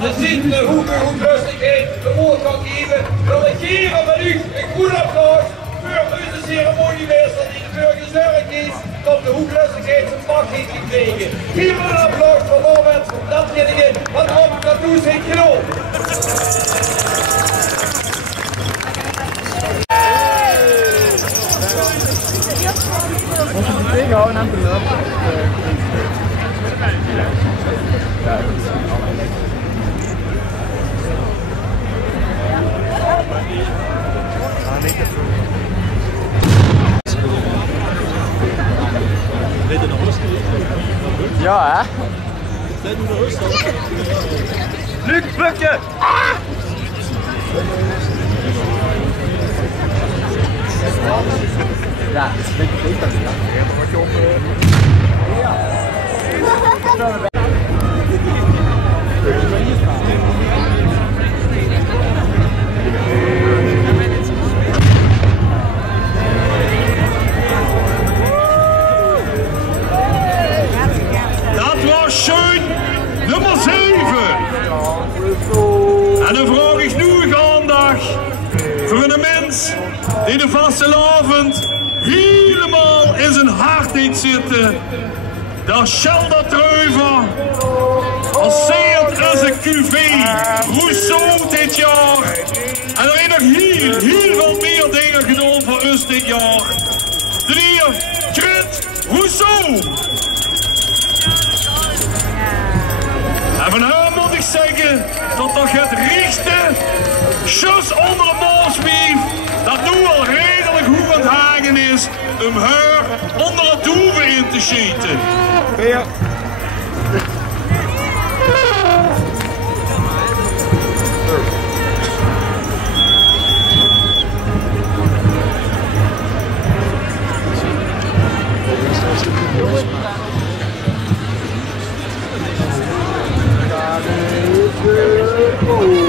Je ziet hoe rustigheid de woord kan geven. Wil ik hier met u een goed applaus voor onze ceremoniemeester die de burgerzorg is dat de hoeklustigheid zijn pak heeft gekregen. Hier een applaus voor Norbert, datgene wat op naartoe zijn genomen. Als je die tegenhouden en te lopen. Ja, hè? Luc, plukje! Ja, het is een beetje beter. Ja, dan word je op. Ja. Dat was schön, nummer 7. En dan vraag ik nu aandacht voor een mens die de vastelavond helemaal in zijn hart heeft zitten. Dat Sheldon Treuver als zeert is een QV Rousseau dit jaar. En er is nog heel veel meer dingen gedaan voor ons dit jaar. De Krut Rousseau. En van haar moet ik zeggen dat dat het rechtste schuss onder de maasbief dat nu al redelijk goed aan het hagen is om haar onder het doeven in te schieten. Ja. Oh.